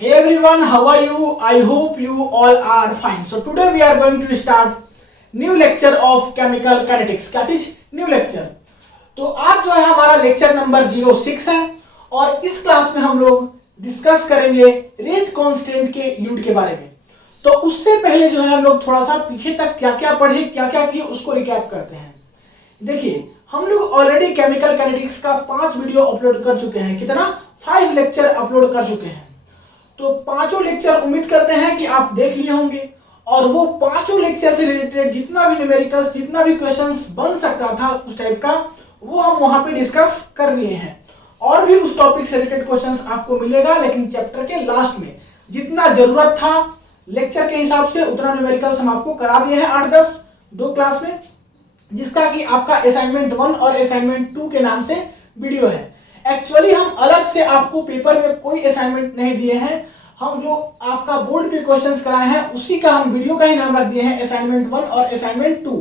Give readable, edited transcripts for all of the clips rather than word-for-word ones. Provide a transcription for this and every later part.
Hey everyone, how are you? I hope you all are fine. So today we are going to start new lecture of chemical kinetics. क्या चीज? New lecture. तो आज जो है हमारा lecture number 06 है और इस क्लास में हम लोग डिस्कस करेंगे रेट कांस्टेंट के यूनिट के बारे में. तो उससे पहले जो है हम लोग थोड़ा सा पीछे तक क्या क्या पढ़े, क्या क्या किए उसको रिकैप करते हैं. देखिए, हम लोग ऑलरेडी केमिकल काइनेटिक्स का 5 वीडियो अपलोड कर चुके हैं. कितना? 5 लेक्चर अपलोड कर चुके हैं. तो पांचों लेक्चर उम्मीद करते हैं कि आप देख लिए होंगे और वो पांचों लेक्चर से रिलेटेड जितना भी न्यूमेरिकल्स, जितना भी क्वेश्चंस बन सकता था उस टाइप का, वो हम वहां पे डिस्कस कर लिए हैं. और भी उस टॉपिक से रिलेटेड क्वेश्चंस आपको मिलेगा, लेकिन चैप्टर के लास्ट में जितना जरूरत था लेक्चर के हिसाब से उतना न्यूमेरिकल्स हम आपको करा दिए हैं 8-10 दो क्लास में, जिसका कि आपका असाइनमेंट 1 और असाइनमेंट 2 के नाम से वीडियो है. एक्चुअली हम अलग से आपको पेपर में कोई असाइनमेंट नहीं दिए हैं. हम जो आपका बोर्ड पे क्वेश्चंस कराए हैं उसी का हम वीडियो का ही नाम रख दिए हैं असाइनमेंट 1 और असाइनमेंट 2.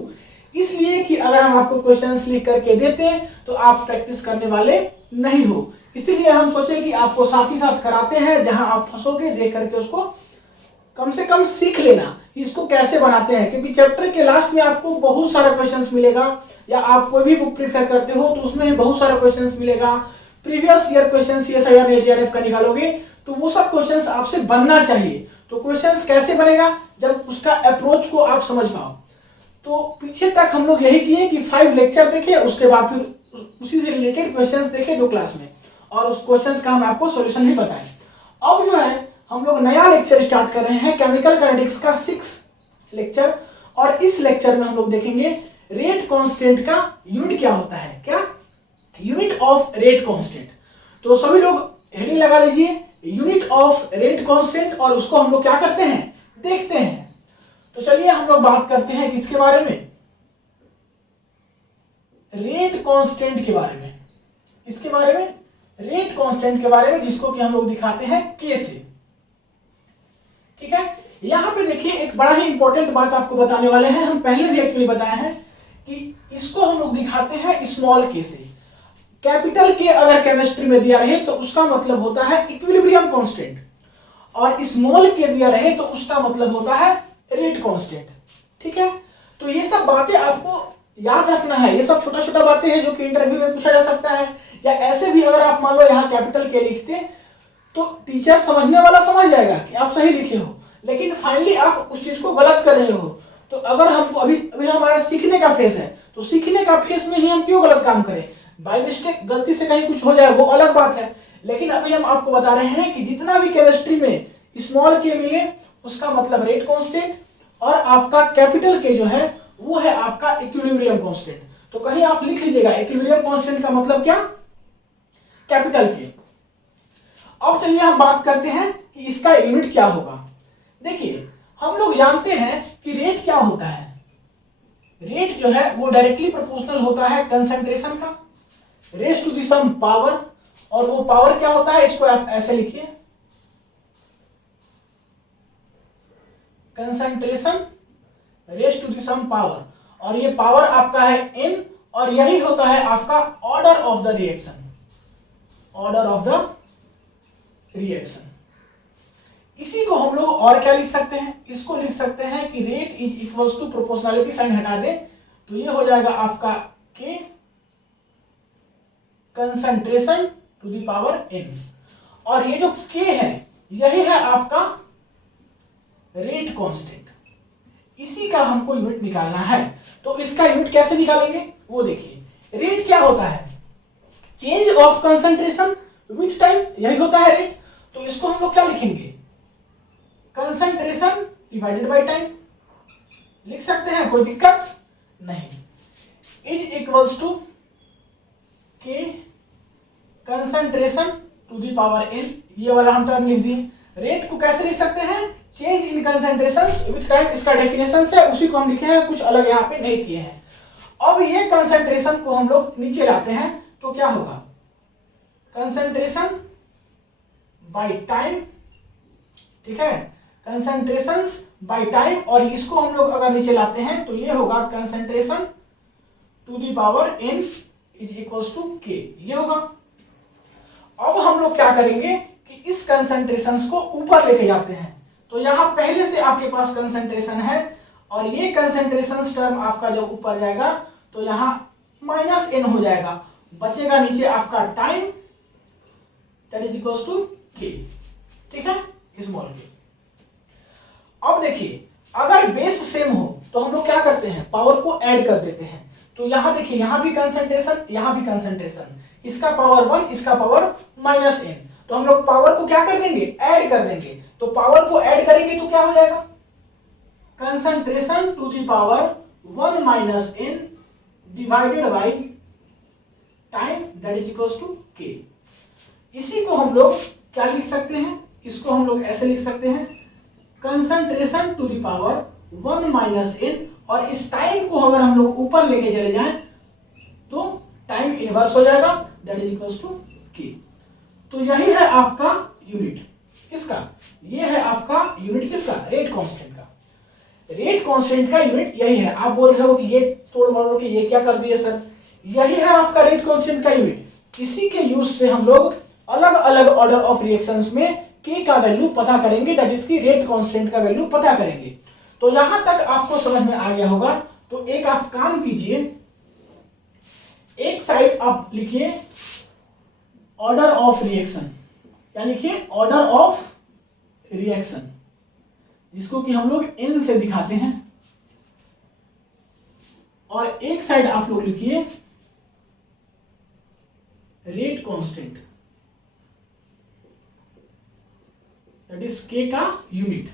इसलिए कि अगर हम आपको क्वेश्चंस लिख करके देते हैं तो आप प्रैक्टिस करने वाले नहीं हो. इसलिए हम सोचे कि आपको साथ ही साथ कराते हैं, जहां आप फंसोगे देख करके उसको कम से कम सीख लेना कि इसको कैसे बनाते हैं. क्योंकि चैप्टर के लास्ट में आपको बहुत सारा क्वेश्चंस मिलेगा, या आप कोई भी बुक प्रिपेयर करते हो तो उसमें भी बहुत सारा क्वेश्चंस मिलेगा. Previous year questions CSIR net GRF का निकालोगे तो वो सब क्वेश्चंस आपसे बनना चाहिए. तो क्वेश्चंस कैसे बनेगा? जब उसका अप्रोच को आप समझ पाओ. तो पीछे तक हम लोग यही किए कि 5 लेक्चर देखे, उसके बाद फिर उसी से रिलेटेड क्वेश्चंस देखे 2 क्लास में, और उस क्वेश्चंस का हम आपको सॉल्यूशन भी बताएं. अब जो है हम लोग नया लेक्चर स्टार्ट कर रहे हैं केमिकल काइनेटिक्स का 6 लेक्चर, और इस लेक्चर में हम लोग देखेंगे रेट कांस्टेंट का यूनिट क्या होता है. क्या? Unit of rate constant. तो सभी लोग हेडिंग लगा लीजिए, यूनिट ऑफ रेट कांस्टेंट, और उसको हम लोग क्या करते हैं? देखते हैं. तो चलिए हम लोग बात करते हैं किसके बारे में? रेट कांस्टेंट के बारे में. इसके बारे में, रेट कांस्टेंट के बारे में, जिसको कि हम लोग दिखाते हैं के से. ठीक है. यहां पे देखिए एक बड़ा ही इंपॉर्टेंट बात आपको बताने वाले हैं. हम पहले भी एक्चुअली बताए हैं कि इसको हम लोग दिखाते हैं स्मॉल के से. कैपिटल के अगर केमिस्ट्री में दिया रहे तो उसका मतलब होता है इक्विलिब्रियम कांस्टेंट, और स्मॉल के दिया रहे तो उसका मतलब होता है रेट कांस्टेंट. ठीक है. तो ये सब बातें आपको याद रखना है. ये सब छोटा छोटा बातें हैं जो कि इंटरव्यू में पूछा जा सकता है, या ऐसे भी अगर आप मान लो यहाँ कैपिटल के लिखते तो टीचर समझने वाला समझ जाएगा कि आप सही लिखे हो, लेकिन फाइनली आप उस चीज को गलत कर रहे हो. तो अगर हमको अभी हमारा सीखने का फेस है, तो सीखने का फेस में ही हम क्यों गलत काम करें? बाय मिस्टेक गलती से कहीं कुछ हो जाए वो अलग बात है, लेकिन अभी हम आपको बता रहे हैं कि जितना भी केमिस्ट्री में स्मॉल के मिले उसका मतलब रेट कांस्टेंट, और आपका कैपिटल के जो है वो है आपका इक्विलिब्रियम कांस्टेंट. तो कहीं आप लिख लीजिएगा इक्विलिब्रियम कांस्टेंट का मतलब क्या? कैपिटल के. अब चलिए हम बात करते हैं कि इसका यूनिट क्या होगा. देखिए, हम लोग जानते हैं कि रेट क्या होता है. रेट जो है वो डायरेक्टली प्रोपोर्शनल होता है कंसंट्रेशन का, raise to the some power. और वो पावर क्या होता है? इसको आप ऐसे लिखिए, concentration raise to the some power, और ये पावर आपका है n, और यही होता है आपका order of the reaction. Order of the reaction. इसी को हम लोग और क्या लिख सकते हैं? इसको लिख सकते हैं कि rate is equals to, proportionality sign हटा दे तो ये हो जाएगा आपका k concentration to the power n, और ये जो k है यही है आपका रेट कांस्टेंट. इसी का हमको यूनिट निकालना है. तो इसका यूनिट कैसे निकालेंगे वो देखिए. रेट क्या होता है? Change of concentration with time, यही होता है रेट. तो इसको हम लोग क्या लिखेंगे? कंसंट्रेशन डिवाइडेड बाय टाइम लिख सकते हैं, कोई दिक्कत नहीं. Is equals to k concentration to the power n, ये वाला हम टर्म लिख दिए. रेट को कैसे लिख सकते हैं? Change in concentration with time. इसका डेफिनेशन है, उसी को हम लिखे हैं, कुछ अलग यहाँ पे नहीं किए हैं. अब ये कंसंट्रेशन को हम लोग नीचे लाते हैं तो क्या होगा? Concentration by time. ठीक है, कंसंट्रेशन बाय टाइम, और इसको हम लोग अगर नीचे लाते हैं तो ये होगा concentration to the power n is equals to k, ये होगा. अब हम लोग क्या करेंगे? कि इस कंसंट्रेशन को ऊपर लेके जाते हैं। तो यहाँ पहले से आपके पास कंसंट्रेशन है और ये कंसंट्रेशन टर्म आपका जब ऊपर जाएगा तो यहाँ -n हो जाएगा, बचेगा नीचे आपका time that is equals to k। ठीक है, स्मॉल k। अब देखिए अगर बेस सेम हो तो हम लोग क्या करते हैं, पावर को ऐड कर देते हैं। तो यहाँ देखिए, यहाँ भी कंसंट्रेशन, यहाँ भी कंसंट्रेशन, इसका पावर 1, इसका पावर -n, तो हम लोग पावर को क्या कर देंगे, ऐड कर देंगे। तो पावर को ऐड करेंगे तो क्या हो जाएगा, concentration to the power 1 - n divided by time that is equals to k। इसी को हम लोग क्या लिख सकते हैं, इसको हम लोग ऐसे लिख सकते हैं, concentration to the power 1 - n, और इस टाइम को अगर हम लोग ऊपर लेके चले जाएं तो टाइम इनवर्स हो जाएगा that is equals to k। तो यही है आपका यूनिट किसका, ये है आपका यूनिट किसका, रेट कांस्टेंट का। रेट कांस्टेंट का यूनिट यही है। आप बोल रहे हो कि ये तोड़ मरोड़ के ये क्या कर दिए सर, यही है आपका रेट कांस्टेंट का यूनिट। इसी के यूज से हम लोग अलग अलग ऑर्डर ऑफ रिएक्शंस में k का वैल्यू पता करेंगे, दैट इज की रेट कांस्टेंट का वैल्यू पता करेंगे। तो यहां तक आपको समझ में आ गया होगा। तो एक आप काम कीजिए, एक साइड आप लिखिए ऑर्डर ऑफ रिएक्शन, क्या लिखिए, ऑर्डर ऑफ रिएक्शन, जिसको कि हम लोग n से दिखाते हैं, और एक साइड आप लोग लिखिए rate constant, that is k का यूनिट।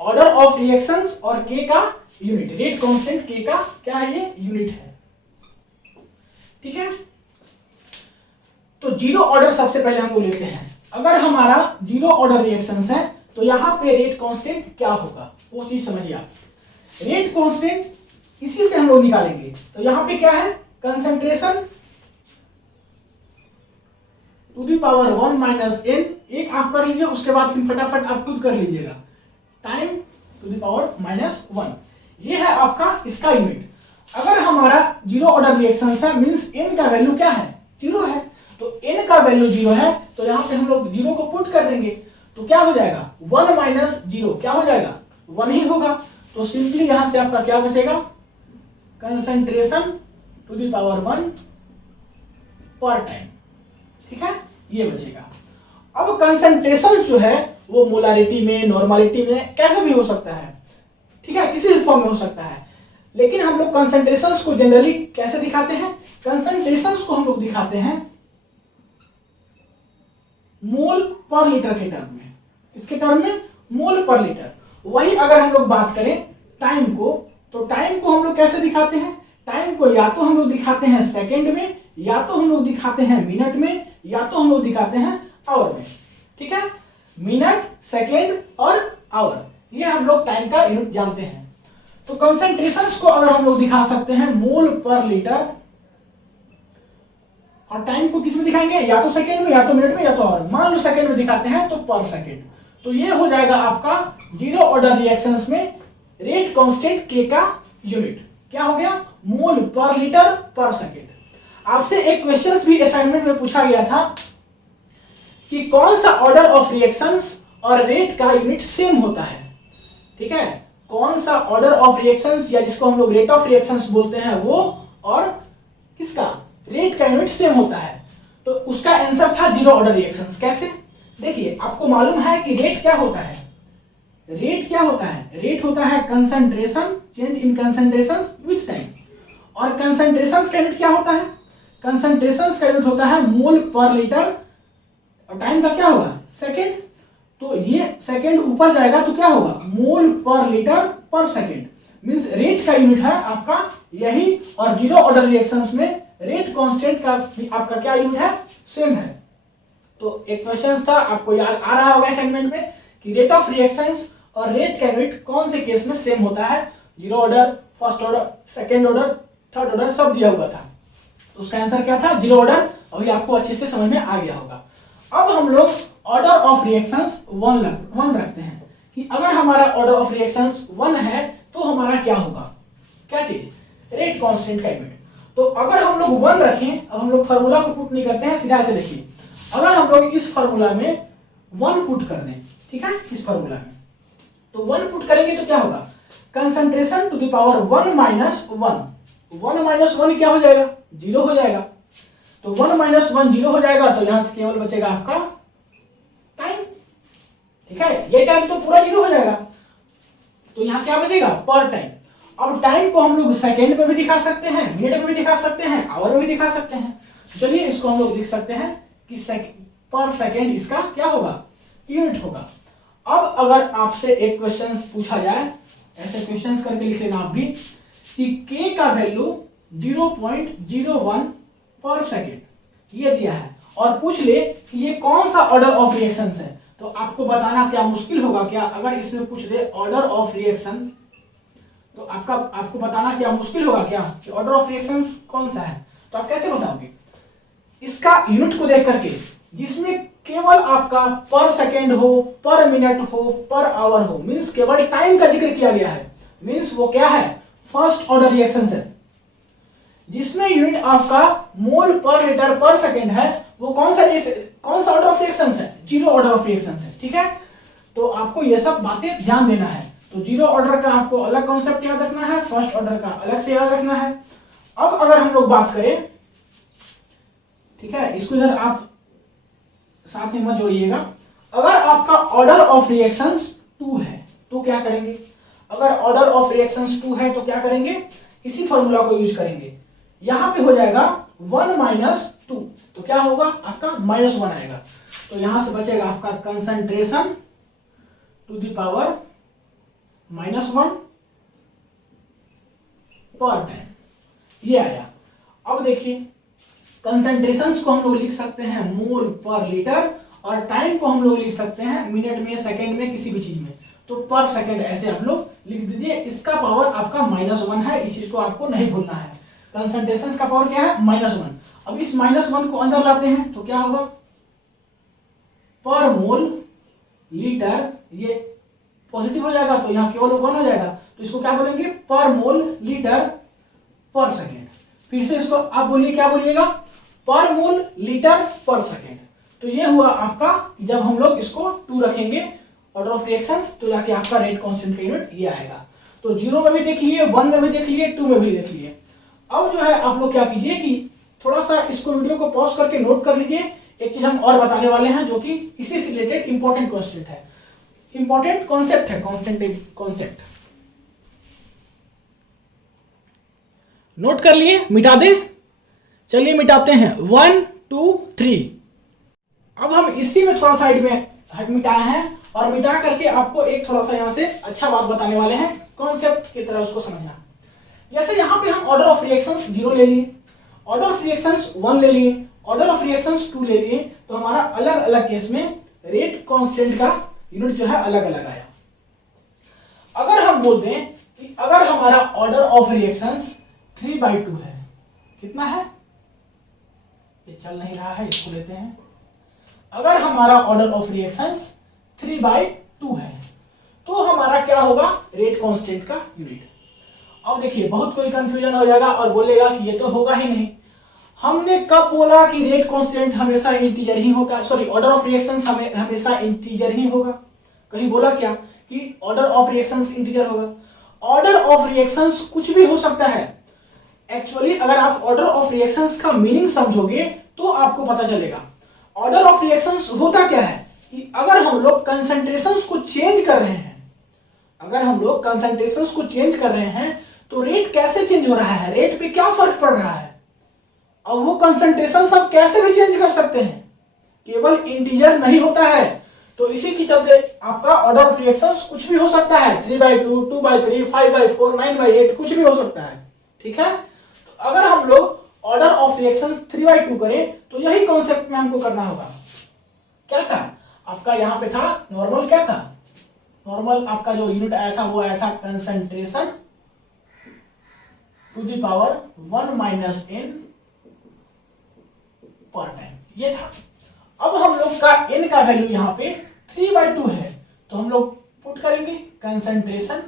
ऑर्डर ऑफ रिएक्शंस और k का यूनिट, रेट कांस्टेंट k का क्या है, ये यूनिट है। ठीक है, तो जीरो ऑर्डर सबसे पहले हमको लेते हैं। अगर हमारा जीरो ऑर्डर रिएक्शंस है तो यहां पे रेट कांस्टेंट क्या होगा, वो चीज समझिए आप। रेट कांस्टेंट इसी से हम लोग निकालेंगे। तो यहां पे क्या है, concentration to the power 1 - n, एक आप कर लीजिए, उसके बाद फिर फटाफट आप खुद कर लीजिएगा, टाइम टू द पावर -1, ये है आपका इसका यूनिट। अगर हमारा जीरो ऑर्डर रिएक्शन है मींस n का वैल्यू क्या है, जीरो है, तो n का वैल्यू जीरो है, तो यहां पे हम लोग जीरो को पुट कर देंगे, तो क्या हो जाएगा, 1 - 0 क्या हो जाएगा, 1 ही होगा। तो सिंपली यहां से आपका क्या बचेगा, कंसंट्रेशन टू द पावर 1 पर टाइम। ठीक है, ये बचेगा। अब कंसंट्रेशन जो है वो मोलारिटी में, नॉर्मलिटी में कैसे भी हो सकता है, ठीक है, किसी भी फॉर्म में हो सकता है। लेकिन हम लोग कंसंट्रेशंस को जनरली कैसे दिखाते हैं, कंसंट्रेशंस को हम लोग दिखाते हैं मोल पर लीटर के टर्म में, इसके टर्म में मोल पर लीटर। वही अगर हम लोग बात करें टाइम को, तो टाइम को हम लोग कैसे दिखाते हैं, टाइम को या तो हम लोग दिखाते हैं सेकंड में, या तो हम लोग दिखाते हैं मिनट में, या तो हम लोग दिखाते हैं आवर में। ठीक है, मिनट, सेकंड और आवर, ये हम लोग टाइम का यूनिट जानते हैं। तो कंसंट्रेशंस को अगर हम लोग दिखा सकते हैं मोल पर लीटर, और टाइम को किस में दिखाएंगे, या तो सेकंड में, या तो मिनट में, या तो आवर। मान लो सेकंड में दिखाते हैं तो पर सेकंड। तो ये हो जाएगा आपका जीरो ऑर्डर रिएक्शंस में रेट कांस्टेंट k का यूनिट क्या हो गया, मोल पर लीटर पर सेकंड। आपसे एक क्वेश्चंस भी असाइनमेंट में पूछा गया था कि कौन सा ऑर्डर ऑफ रिएक्शंस और रेट का यूनिट सेम होता है। ठीक है, कौन सा ऑर्डर ऑफ रिएक्शंस या जिसको हम लोग रेट ऑफ रिएक्शंस बोलते हैं वो, और किसका रेट का यूनिट सेम होता है। तो उसका आंसर था जीरो ऑर्डर रिएक्शंस। कैसे, देखिए आपको मालूम है कि रेट क्या होता है, रेट क्या होता है, रेट होता है concentration, change in concentration with time. और कंसंट्रेशन का यूनिट क्या होता है, कंसंट्रेशन का यूनिट होता है मोल पर लीटर, और टाइम का क्या होगा, सेकंड। तो ये सेकंड ऊपर जाएगा तो क्या होगा, मोल पर लीटर पर सेकंड, मींस रेट का यूनिट है आपका यही। और जीरो ऑर्डर रिएक्शंस में रेट कांस्टेंट का आपका क्या यूनिट है, सेम है। तो एक क्वेश्चन था आपको याद आ रहा होगा असाइनमेंट में कि रेट ऑफ रिएक्शंस और रेट का यूनिट कौन से केस में सेम होता है, zero order, first order, second order, third order सब दिया हुआ था। तो उसका आंसर क्या था, जीरो ऑर्डर। अभी आपको अच्छे से समझ में आ गया होगा। अब हम लोग ऑर्डर ऑफ रिएक्शंस 1 रखते हैं कि अगर हमारा ऑर्डर ऑफ रिएक्शंस 1 है तो हमारा क्या होगा, क्या चीज, रेट कांस्टेंट का यूनिट। तो अगर हम लोग 1 रखें, अब हम लोग फार्मूला को पुट नहीं करते हैं, सीधा से देखिए, अगर हम लोग इस फार्मूला में 1 पुट कर दें, ठीक है, इस फॉर्मूला में। तो 1 पुट करेंगे तो क्या होगा, concentration to the power 1 minus 1, 1 minus 1 क्या हो जाएगा, 0 हो जाएगा। तो 1 माइनस 1 0 हो जाएगा, तो यहां से केवल बचेगा आपका टाइम, ठीक है, ये टाइम तो पूरा 0 हो जाएगा, तो यहां क्या बचेगा, पर टाइम। अब टाइम को हम लोग सेकेंड में भी दिखा सकते हैं, मिनट में भी दिखा सकते हैं, आवर में भी दिखा सकते हैं। चलिए इसको हम लोग लिख सकते हैं कि पर सेकेंड इसका क्या होगा, यूनिट होगा। अब अगर आपसे एक क्वेश्चन पूछा जाए, ऐसे क्वेश्चंस करके लिख लेना आप भी, कि k का वैल्यू 0.01 पर सेकेंड ये दिया है, और पूछ ले कि ये कौन सा ऑर्डर ऑफ रिएक्शन है, तो आपको बताना क्या मुश्किल होगा क्या? अगर इसमें पूछ दे ऑर्डर ऑफ रिएक्शन, तो आपको बताना क्या मुश्किल होगा क्या कि ऑर्डर ऑफ रिएक्शन कौन सा है? तो आप कैसे बताओगे? इसका यूनिट को देख करके, जिसमें केवल आपका पर सेकेंड हो, पर मिनट हो, पर आवर हो, मींस केवल टाइम का जिक्र किया गया है, मींस वो क्या है, फर्स्ट ऑर्डर रिएक्शन है। जिसमें यूनिट आपका मोल पर लीटर पर सेकेंड है, वो कौन सा ऑर्डर ऑफ रिएक्शन है? जीरो ऑर्डर ऑफ रिएक्शन है, ठीक है। तो आपको ये सब बातें ध्यान देना है। तो जीरो ऑर्डर का आपको अलग कॉन्सेप्ट याद रखना है, फर्स्ट ऑर्डर का अलग से याद रखना है। अब अगर हम लोग बात करें, ठीक है, इसको इधर आप साथ में मत जोड़िएगा। अगर आपका ऑर्डर ऑफ रिएक्शंस 2 है तो क्या करेंगे? अगर ऑर्डर ऑफ रिएक्शंस 2 है तो क्या करेंगे? इसी फॉर्मूला को यूज करेंगे। यहां पे हो जाएगा 1 माइनस 2, तो क्या होगा आपका -1 आएगा। तो यहां से बचेगा आपका कंसंट्रेशन टू द पावर -1 पर टाइम, ये आया। अब देखिए कंसंट्रेशंस को हम लोग लिख सकते हैं मोल पर लीटर, और टाइम को हम लोग लिख सकते हैं मिनट में, सेकंड में, किसी भी चीज में। तो पर सेकंड ऐसे आप लोग लिख दीजिए। इसका पावर आपका -1 है, इस चीज को आपको नहीं भूलना है। कंसंट्रेशंस का पावर क्या है? -1। अब इस -1 को अंदर लाते हैं तो क्या होगा? पर मोल लीटर, ये पॉजिटिव हो जाएगा तो यहाँ केवल 1 हो जाएगा, तो इसको क्या बोलेंगे? पर मोल लीटर पर सेकेंड। फिर से इसको आप बोलिए, क्या बोलिएगा? पर मोल लीटर पर सेकेंड। तो ये हुआ आपका, जब हम लोग इसको 2 रखेंगे ऑर्डर ऑफ रिएक्शंस, तो जाके आपका रेट कांस्टेंट का यूनिट ये आएगा। तो 0 में भी देख लिए, 1 में भी देख लिए, 2 में भी देख लिए। अब जो है आप लोग क्या कीजिए कि थोड़ा सा इसको वीडियो को पॉज करके नोट कर लीजिए। एक चीज हम और बताने वाले हैं जो कि इसी से रिलेटेड इंपॉर्टेंट कॉन्सेप्ट है, इंपॉर्टेंट कॉन्सेप्ट है, कांस्टेंट कॉन्सेप्ट। नोट कर लिए? मिटा दे? चलिए मिटाते हैं। 1 2 3। अब हम इसी में थोड़ा साइड में मिटाए हैं, और मिटा करके आपको एक थोड़ा सा यहां से अच्छा बात बताने वाले हैं, कॉन्सेप्ट की तरह उसको समझना। जैसे यहां पे हम ऑर्डर ऑफ रिएक्शंस 0 ले लिए, ऑर्डर ऑफ रिएक्शंस 1 ले लिए, ऑर्डर ऑफ रिएक्शंस 2 ले लिए, तो हमारा अलग अलग केस में रेट कांस्टेंट का यूनिट जो है अलग अलग आया। अगर हम बोल दें कि अगर हमारा ऑर्डर ऑफ रिएक्शंस 3/2 है, कितना है? ये चल नहीं रहा है, इसको लेते हैं। अगर हमारा ऑर्डर ऑफ रिएक्शंस 3/2 है, तो हमारा क्या होगा? रेट कांस्टेंट का यूनिट। अब देखिए बहुत कोई कंफ्यूजन हो जाएगा और बोलेगा कि ये तो होगा ही नहीं। हमने कब बोला कि रेट कांस्टेंट हमेशा इंटीजर ही होगा? सॉरी, ऑर्डर ऑफ रिएक्शंस हमेशा इंटीजर ही होगा? कहीं बोला क्या कि ऑर्डर ऑफ रिएक्शंस इंटीजर होगा? ऑर्डर ऑफ रिएक्शंस कुछ भी हो सकता है। एक्चुअली अगर आप ऑर्डर ऑफ रिएक्शंस का मीनिंग समझोगे तो आपको पता चलेगा। ऑर्डर ऑफ रिएक्शंस होता क्या है कि अगर हम लोग कंसंट्रेशंस को चेंज कर रहे हैं, अगर हम लोग कंसंट्रेशंस को चेंज कर रहे हैं, तो रेट कैसे चेंज हो रहा है? रेट पे क्या फर्क पड़ रहा है? अब वो कंसंट्रेशन सब कैसे भी चेंज कर सकते हैं, केवल इंटीजर नहीं होता है। तो इसी की चलते आपका ऑर्डर ऑफ रिएक्शंस कुछ भी हो सकता है, 3/2, 2/3, 5/4, 9/8, कुछ भी हो सकता है, ठीक है। तो अगर हम लोग ऑर्डर ऑफ रिएक्शंस 3/2 करें, तो यही कॉन्सेप्ट में हमको करना होगा। क्या था आपका? यहां पे था नॉर्मल, क्या था नॉर्मल? आपका जो यूनिट आया था वो आया था concentration to the power 1 minus n पर टाइम, ये था। अब हम लोग का n का वैल्यू यहां पे 3/2 है, तो हम लोग पुट करेंगे concentration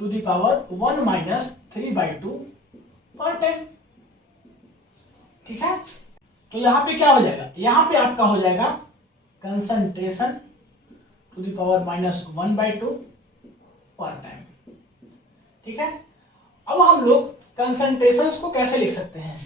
to the power 1 minus 3/2 पर टाइम, ठीक है। तो यहां पे क्या हो जाएगा? यहां पे आपका हो जाएगा कंसंट्रेशन टू द पावर -1/2 पर टाइम। ठीक है, अब हम लोग कंसंट्रेशंस को कैसे लिख सकते हैं?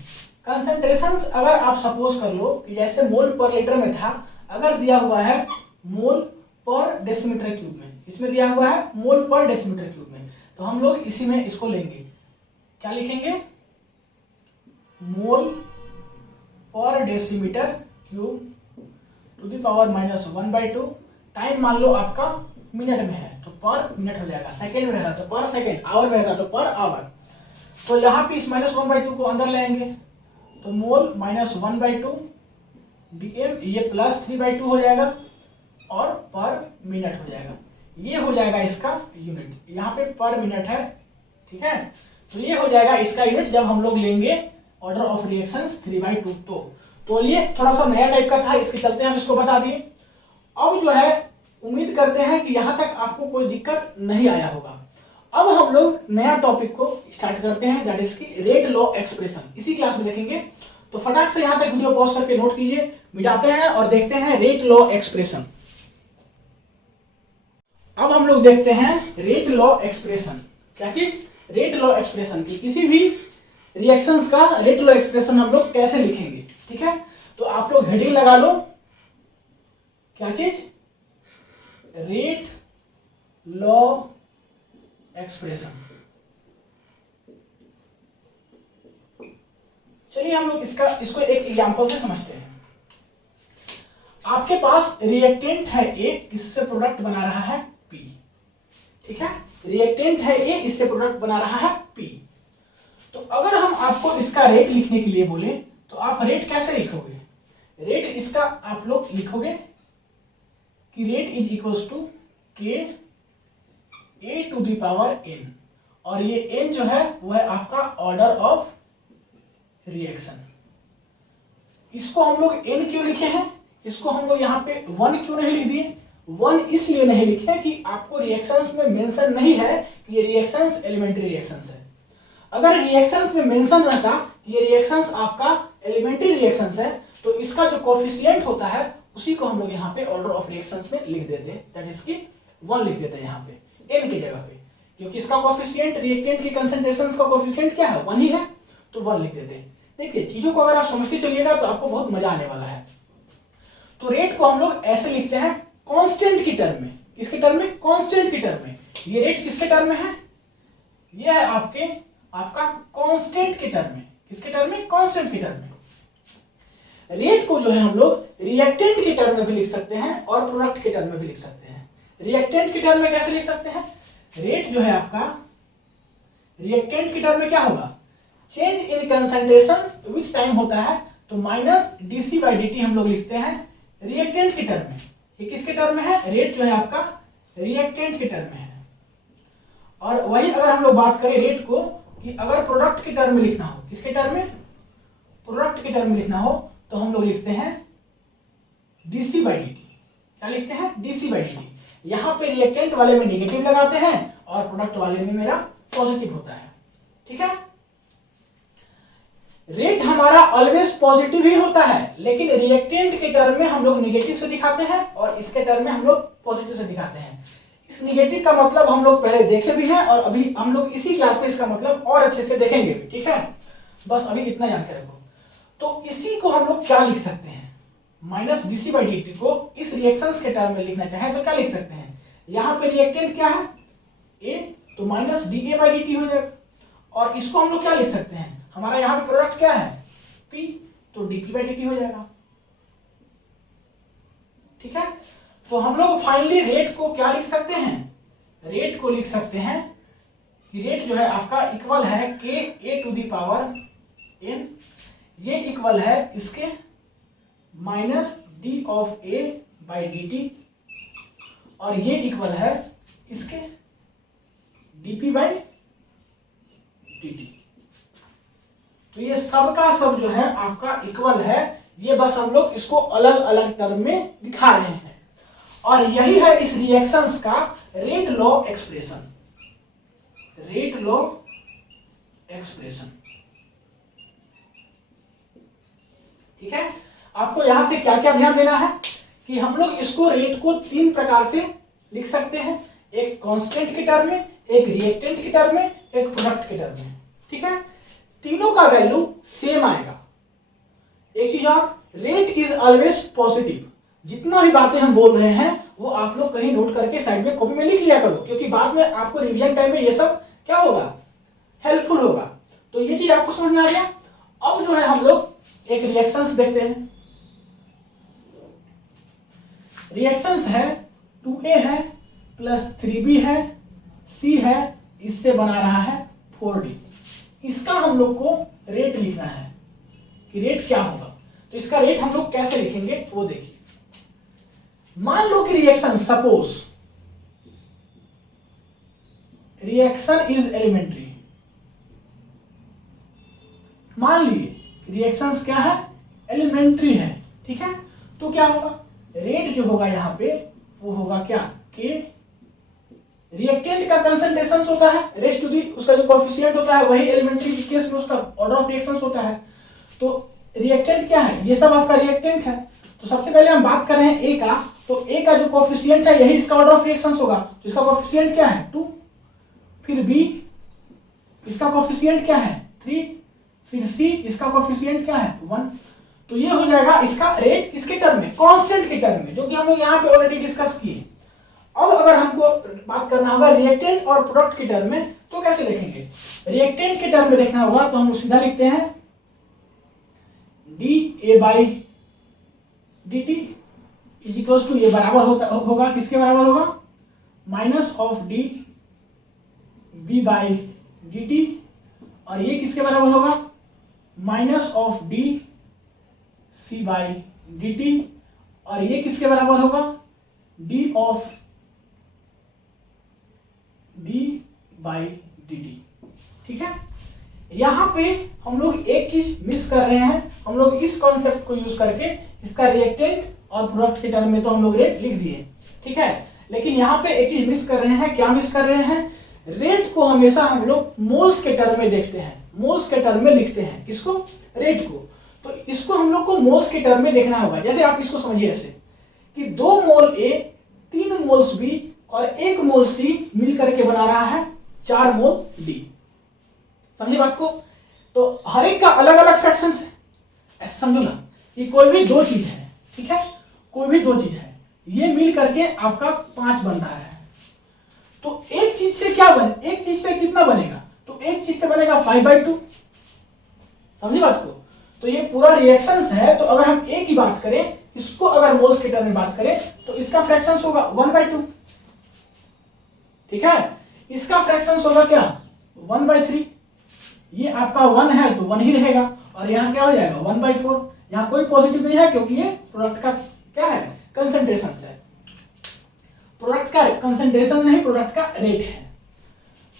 कंसंट्रेशंस अगर आप सपोज कर लो कि जैसे मोल पर लीटर में था, अगर दिया हुआ है मोल पर डेसीमीटर क्यूब में, इसमें दिया हुआ है मोल पर डेसीमीटर क्यूब में, तो हम लोग इसी में इसको लेंगे, क्या लिखेंगे? मोल पर decimetre cube two the power -1/2, time मान लो आपका मिनट में है तो पर मिनट हो जाएगा, सेकंड में रहता तो पर सेकंड, आवर में रहता तो पर आवर। तो यहाँ पे इस -1/2 को अंदर लाएंगे तो मोल -1/2 dm, ये +3/2 हो जाएगा और पर मिनट हो जाएगा। ये हो जाएगा इसका यूनिट, यहाँ पे पर मिनट है। ठीक है, तो ये हो जाएगा इसका यूनिट जब हम लोग लेंगे ऑर्डर ऑफ रिएक्शंस 3/2। तो ये थोड़ा सा नया टाइप का था, इसके चलते हम इसको बता दिए। अब जो है उम्मीद करते हैं कि यहाँ तक आपको कोई दिक्कत नहीं आया होगा। अब हम लोग नया टॉपिक को स्टार्ट करते हैं, दैट इज की रेट लॉ एक्सप्रेशन, इसी क्लास में देखेंगे। तो फटाक से यहाँ तक वीडियो पॉज करके नोट कीजिए, मिटाते हैं और देखते हैं रेट लॉ एक्सप्रेशन। अब हम लोग देखते हैं रेट लॉ एक्सप्रेशन। क्या चीज? रेट लॉ एक्सप्रेशन की किसी भी रिएक्शंस का रेट लॉ एक्सप्रेशन हम लोग कैसे लिखेंगे। ठीक है, तो आप लोग हेडिंग लगा लो, क्या चीज? Rate law expression. चलिए हम लोग इसको एक एग्जांपल से समझते हैं। आपके पास रिएक्टेंट है A, इससे प्रोडक्ट बना रहा है P। ठीक है, रिएक्टेंट है A, इससे प्रोडक्ट बना रहा है P। तो अगर हम आपको इसका रेट लिखने के लिए बोले तो आप रेट कैसे लिखोगे? रेट इसका आप लोग लिखोगे कि rate is equals to K A to the power n, और ये n जो है वो है आपका ऑर्डर ऑफ रिएक्शन। इसको हम लोग n क्यों लिखे हैं? इसको हम लोग यहाँ पे 1 क्यों नहीं लिख दिए? 1 इसलिए नहीं लिखे कि आपको रिएक्शंस में मेंशन नहीं है कि ये रिएक्शंस एलिमेंट्री रिएक्शंस है। अगर रिएक्शंस में मेंशन रहता ये रिएक्शंस आपका एलिमेंट्री रिएक्शंस है तो इसका जो कोफिशिएंट होता है उसी को हम लोग यहाँ पे ऑर्डर ऑफ रिएक्शंस में लिख देते, दैट इज की 1 लिख देते हैं यहाँ पे n की जगह पे, क्योंकि इसका कोफिशिएंट रिएक्टेंट की कंसंट्रेशंस का कोफिशिएंट क्या है? 1 ही है, तो 1 लिख देते हैं। देखिए चीजों को अगर आप समझते चलिएगा तो आपको बहुत मजा आने वाला है। तो रेट को हम लोग ऐसे लिखते हैं कांस्टेंट की टर्म में। किसके टर्म में? कांस्टेंट की टर्म में। ये रेट किसके टर्म में है? ये है आपका कांस्टेंट के टर्म में। किसके टर्म में? कांस्टेंट की टर्म में। रेट को जो है हम लोग रिएक्टेंट की टर्म में भी लिख सकते हैं और प्रोडक्ट के टर्म में भी लिख सकते हैं। रिएक्टेंट की टर्म में कैसे लिख सकते हैं? रेट जो है आपका रिएक्टेंट की टर्म में क्या होगा? Change in concentration which time होता है, तो -dc/dt हम लोग लिखते हैं रिएक्टेंट की टर्म में। ये किसके टर्म में है? रेट जो है आपका रिएक्टेंट की टर्म में है। और वही अगर हम लोग बात करें रेट को कि अगर प्रोडक्ट की टर्म में लिखना हो, किसके टर्म में? प्रोडक्ट की टर्म में लिखना हो तो हम लोग लिखते हैं dc/dt। क्या लिखते हैं? dc/dt। यहाँ पे रिएक्टेंट वाले में नेगेटिव लगाते हैं और प्रोडक्ट वाले में मेरा पॉजिटिव होता है। ठीक है, रेट हमारा ऑलवेज पॉजिटिव ही होता है, लेकिन रिएक्टेंट के टर्म में हम लोग नेगेटिव से दिखाते हैं और इसके टर्म में हम लोग पॉजिटिव से दिखाते हैं। इस नेगेटिव का मतलब हम लोग पहले देखे भी हैं और अभी हम लोग इसी क्लास में इसका मतलब और अच्छे से देखेंगे भी। ठीक है, बस अभी इतना याद कर रखो। तो इसी को हम लोग क्या लिख सकते हैं? -dc/dt को इस रिएक्शंस के टर्म में लिखना चाहे तो क्या लिख सकते हैं? यहाँ पे रिएक्टेंट क्या है? A, तो -dA/dt हो जाएगा। और इसको हम लोग क्या लिख सकते हैं? हमारा यहाँ पे प्रोडक्ट क्या है? P, तो dp/dt हो जाएगा। ठीक है, तो हम लोग फाइनली रेट को क्या लिख सकते हैं? रेट को लिख सकते हैं कि रेट जो है आपका इक्वल है K A to the power n, ये इक्वल है इसके -d ऑफ A/dt, और ये इक्वल है इसके dp/dt। तो ये सब का सब जो है आपका इक्वल है, ये बस हम लोग इसको अलग अलग टर्म में दिखा रहे हैं। और यही है इस रिएक्शंस का rate law expression. Rate law expression. ठीक है, आपको यहां से क्या क्या ध्यान देना है कि हम लोग इसको रेट को तीन प्रकार से लिख सकते हैं, एक कांस्टेंट के टर्म में, एक रिएक्टेंट के टर्म में, एक प्रोडक्ट के टर्म में। ठीक है, तीनों का वैल्यू सेम आएगा। एक चीज और, रेट इज ऑलवेज पॉजिटिव। जितना भी बातें हम बोल रहे हैं वो आप लोग कहीं नोट करके साइड में कॉपी में लिख लिया करो, क्योंकि बाद में आपको रिवीजन टाइम में ये सब क्या होगा, हेल्पफुल होगा। तो ये चीज आपको समझ में आ गया। अब जो है हम लोग एक रिएक्शंस देखते हैं। रिएक्शंस है 2A है प्लस 3B है, C है, इससे बना रहा है 4D। इसका हम लोग को रेट लिखना है कि रेट क्या होगा। तो इसका रेट हम लोग कैसे लिखेंगे वो देखिए। मान लो कि reaction, suppose reaction is elementary. मान लिए रिएक्शंस क्या है, एलिमेंट्री है। ठीक है, तो क्या होगा, रेट जो होगा यहाँ पे वो होगा क्या, के रिएक्टेंट का कंसंट्रेशन होता है, रेस्ट टू दी उसका जो कोएफिशिएंट होता है वही एलिमेंट्री के केस में उसका ऑर्डर ऑफ रिएक्शन होता है। तो रिएक्टेंट क्या है, ये सब आपका रिएक्टेंट है। तो सबसे पहले हम बात कर रहे हैं ए का, तो ए का जो कोएफिशिएंट है यही इसका ऑर्डर ऑफ रिएक्शन होगा। तो इसका कोएफिशिएंट क्या है 2, फिर बी इसका कोएफिशिएंट क्या है 3, फिर सी इसका कोएफिशिएंट क्या है 1। तो ये हो जाएगा इसका रेट किसके टर्म में, कांस्टेंट के टर्म में, जो कि हम लोग यहाँ पे ऑलरेडी डिस्कस किए। अब अगर हमको बात करना होगा रिएक्टेंट और प्रोडक्ट के टर्म में, तो कैसे लिखेंगे। रिएक्टेंट के टर्म में देखना होगा तो हम सीधा लिखते हैं dA/dt इज इक्वल्स टू, ये बराबर होगा किसके बराबर होगा, माइनस ऑफ dB/dt, और ये किसके बराबर होगा, माइनस ऑफ dC/dt, और ये किसके बराबर होगा, d ऑफ d/dt। ठीक है, यहां पे हम लोग एक चीज मिस कर रहे हैं। हम लोग इस कॉन्सेप्ट को यूज करके इसका रिएक्टेंट और प्रोडक्ट के टर्म में तो हम लोग रेट लिख दिए। ठीक है, लेकिन यहाँ पे एक चीज मिस कर रहे हैं। क्या मिस कर रहे हैं, रेट को हमेशा हम लोग मोल्स के टर्म में देखते हैं, मोल्स के टर्म में लिखते हैं। किसको, रेट को। तो इसको हम लोग को मोल्स के टर्म में देखना होगा। जैसे आप इसको समझिए ऐसे कि 2 मोल ए, 3 मोल्स बी और 1 मोल सी मिल करके बना रहा है 4 मोल डी। समझिए बात को। तो हर एक का अलग अलग फ्रैक्शंस है, ऐसा समझो ना कि कोई भी दो चीज है। ठीक है, कोई भी दो चीज है, ये मिल करके आपका 5 बन रहा है। तो एक चीज से क्या बने, एक चीज से कितना बनेगा, तो एक चीज से बनेगा 5/2। समझिए बात को। तो ये पूरा रिएक्शंस है। तो अगर हम ए की बात करें, इसको अगर मोल्स के टर्म में बात करें तो इसका फ्रैक्शंस होगा 1/2। ठीक है, इसका फ्रैक्शंस होगा क्या 1/3। ये आपका 1 है तो 1 ही रहेगा, और यहाँ क्या हो जाएगा 1/4। यहाँ कोई पॉजिटिव नहीं है क्योंकि ये प्रोडक्ट का क्या है, कंसंट्रेशन है। प्रोडक्ट का कंसंट्रेशन नहीं, प्रोडक्ट का रेट है।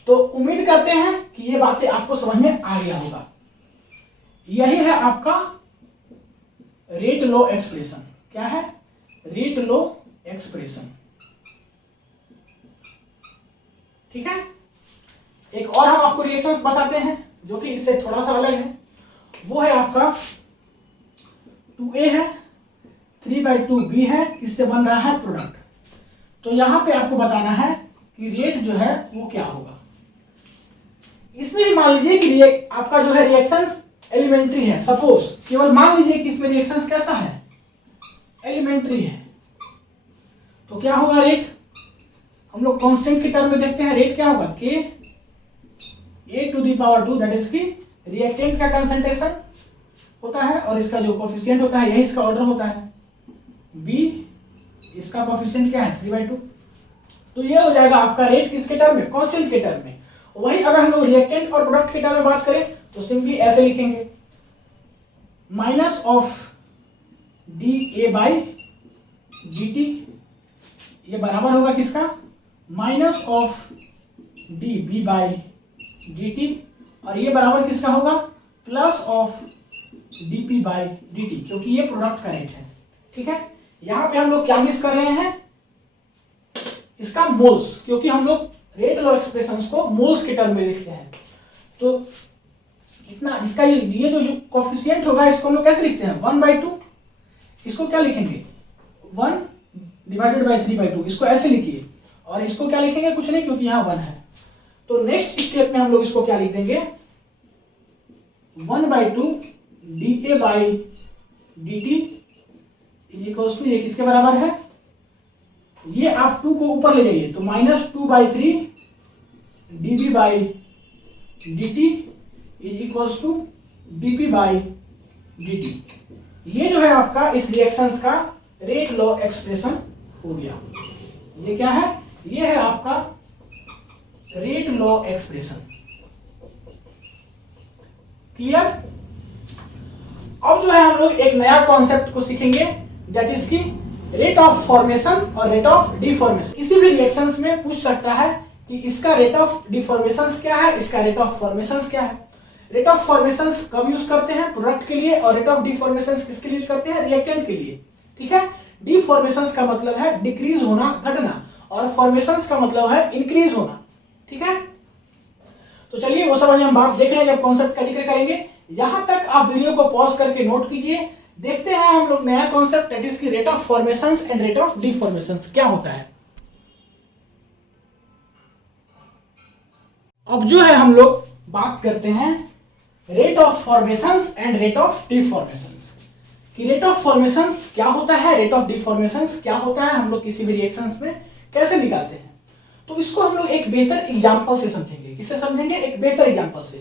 तो उम्मीद करते हैं कि ये बातें आपको समझ में आ गया होगा। यही है आपका रेट लॉ एक्सप्रेशन। क्या है, रेट लॉ एक्सप्रेशन। ठीक है, एक और हम आपको रिएक्शंस बताते हैं जो कि इससे थोड़ा सा अलग है। वो है आपका 2A है, 3/2B है, इससे बन रहा है प्रोडक्ट। तो यहां पे आपको बताना है कि रेट जो है वो क्या होगा। इसमें भी मान लीजिए कि आपका जो है रिएक्शंस एलिमेंट्री है। सपोज केवल मान लीजिए कि इसमें रिएक्शंस कैसा है, एलिमेंट्री है। तो क्या होगा रेट, हम लोग कांस्टेंट के टर्म में देखते हैं। रेट क्या होगा, k A⁴ दैट इज की रिएक्टेंट का कंसंट्रेशन होता है, और इसका जो कोएफिशिएंट होता है यही इसका ऑर्डर होता है। b इसका कोएफिशिएंट क्या है 3/2। तो ये हो जाएगा आपका रेट किसके टर्म में, कांस्टेंट के टर्म में। वही अगर हम लोग रिएक्टेंट और प्रोडक्ट के टर्म में बात करें तो सिंपली ऐसे लिखेंगे, माइनस ऑफ dA/dt, ये बराबर होगा किसका, माइनस ऑफ dB/dt, और ये बराबर किसका होगा, प्लस ऑफ dP/dt, क्योंकि ये प्रोडक्ट का रेट है। ठीक है, यहां पे हम लोग क्या मिस कर रहे हैं, इसका मोल्स, क्योंकि हम लोग रेट लॉ एक्सप्रेशंस को मोल्स के टर्म में लिखते हैं। तो इतना इसका ये जो कोएफिशिएंट होगा इसको हम लोग कैसे लिखते हैं 1/2। इसको क्या लिखेंगे 1 डिवाइडेड बाई 3/2, इसको ऐसे लिखिए। और इसको क्या लिखेंगे, कुछ नहीं, क्योंकि यहाँ 1 है। तो नेक्स्ट स्टेप में हम लोग इसको क्या लिख देंगे, 1/2 dA by dt is equals to, ये किसके बराबर है, ये आप 2 को ऊपर ले जाइए तो -2/3 dB by dt is equals to dP by dt। ये जो है आपका इस रिएक्शंस का रेट लॉ एक्सप्रेशन हो गया। ये क्या है, ये है आपका रेट लॉ एक्सप्रेशन। क्लियर। अब जो है हम लोग एक नया कॉन्सेप्ट को सीखेंगे, दैट इज की रेट ऑफ फॉर्मेशन और रेट ऑफ डिफॉर्मेशन। किसी भी रिएक्शंस में पूछ सकता है कि इसका रेट ऑफ डिफॉर्मेशन क्या है, इसका रेट ऑफ फॉर्मेशन क्या है। रेट ऑफ फॉर्मेशन कब यूज करते हैं, प्रोडक्ट के लिए, और रेट ऑफ डिफॉर्मेशन किसके लिए यूज करते हैं, रिएक्टेंट के लिए। ठीक है। डिफॉर्मेशन का मतलब है डिक्रीज होना, घटना, और फॉर्मेशन का मतलब है इंक्रीज होना। ठीक है। तो चलिए वो सब हम बात देख रहे हैं, जब कॉन्सेप्ट का जिक्र करेंगे। यहां तक आप वीडियो को पॉज करके नोट कीजिए। देखते हैं हम लोग नया कॉन्सेप्ट, दैट इज की rate of formation and rate of deformation क्या होता है। अब जो है हम लोग बात करते हैं rate of formation and rate of deformation कि रेट ऑफ फॉर्मेशन क्या होता है, रेट ऑफ डिफॉर्मेशन क्या होता है, हम लोग किसी भी रिएक्शंस में कैसे निकालते हैं। तो इसको हम लोग एक बेहतर एग्जांपल से समझेंगे। किससे समझेंगे, एक बेहतर एग्जांपल से।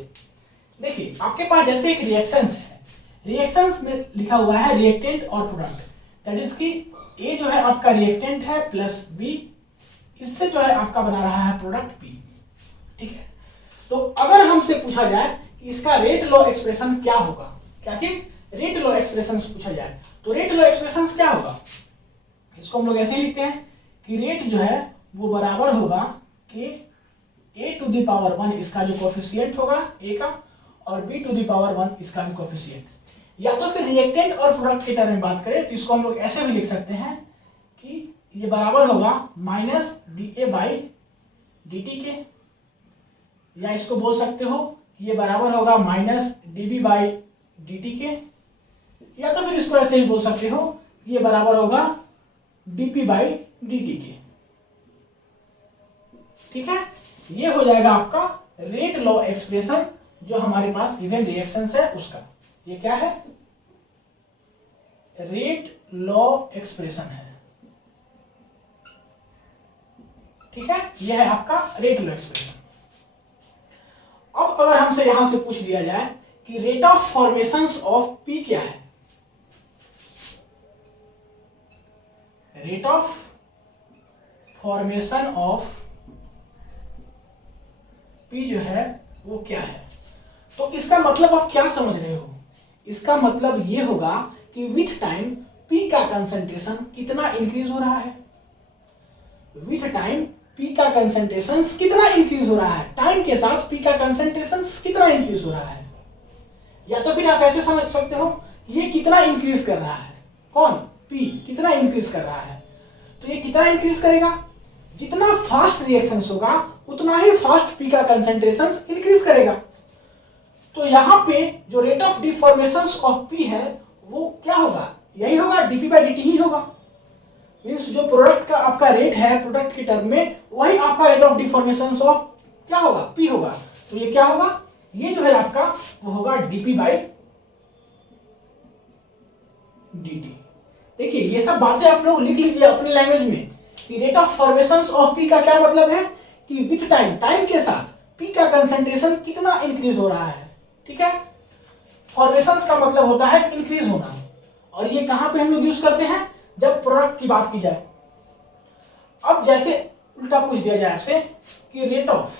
देखिए आपके पास जैसे एक रिएक्शंस है, रिएक्शंस में लिखा हुआ है रिएक्टेंट और प्रोडक्ट, दैट इज की ए जो है आपका रिएक्टेंट है प्लस बी, इससे जो है आपका बना रहा है प्रोडक्ट पी। ठीक है। तो अगर हमसे पूछा जाए कि इसका रेट लॉ एक्सप्रेशन क्या होगा, क्या चीज, रेट लॉ एक्सप्रेशन पूछा जाए, तो रेट लॉ एक्सप्रेशन क्या होगा, इसको हम लोग ऐसे ही लिखते हैं कि रेट जो है वो बराबर होगा कि a टू द पावर 1 इसका जो कोफिशिएंट होगा a का, और b टू द पावर 1 इसका भी कोफिशिएंट। या तो फिर रिएक्टेंट और प्रोडक्ट के टर्म में बात करें तो इसको हम लोग ऐसे भी लिख सकते हैं कि ये बराबर होगा -dA बाई dt के, या इसको बोल सकते हो ये बराबर होगा -dB बाई dt के, या तो फिर इसको ऐसे ही बोल सकते हो ये बराबर होगा dP बाई dt के। ठीक है। ये हो जाएगा आपका रेट लॉ एक्सप्रेशन जो हमारे पास गिवन रिएक्शंस है उसका। ये क्या है, रेट लॉ एक्सप्रेशन है। ठीक है। यह है आपका रेट लॉ एक्सप्रेशन। अब अगर हमसे यहां से पूछ लिया जाए कि rate of formation of P क्या है, rate of formation of P जो है वो क्या है, तो इसका मतलब आप क्या समझ रहे हो, इसका मतलब ये होगा कि विथ टाइम पी का कंसंट्रेशन कितना इंक्रीज हो रहा है, विथ टाइम पी का कंसंट्रेशन कितना इंक्रीज हो रहा है, टाइम के साथ पी का कंसंट्रेशन कितना इंक्रीज हो रहा है। या तो फिर आप ऐसे समझ सकते हो ये कितना इंक्रीज कर रहा है, कौन, पी कितना इंक्रीज कर रहा है। तो ये कितना इंक्रीज करेगा, जितना फास्ट रिएक्शन होगा उतना ही फास्ट पी का कंसंट्रेशन इंक्रीज करेगा। तो यहाँ पे जो rate of deformation of P है वो क्या होगा, यही होगा dP बाई dt ही होगा। मीन्स जो प्रोडक्ट का आपका रेट है प्रोडक्ट के टर्म में, वही आपका रेट ऑफ डिफॉर्मेशन ऑफ क्या होगा, पी होगा। तो ये क्या होगा, ये जो है आपका वो होगा dP बाई dt। देखिए ये सब बातें आप लोग लिख लीजिए अपने लैंग्वेज में कि rate of formation of P का क्या मतलब है कि विथ टाइम, टाइम के साथ पी का कंसंट्रेशन कितना इंक्रीज हो रहा है। ठीक है। फॉर्मेशन का मतलब होता है इंक्रीज होना, और ये कहां पे हम लोग यूज करते हैं, जब प्रोडक्ट की बात की जाए। अब जैसे उल्टा पूछ दिया जाए आपसे कि rate of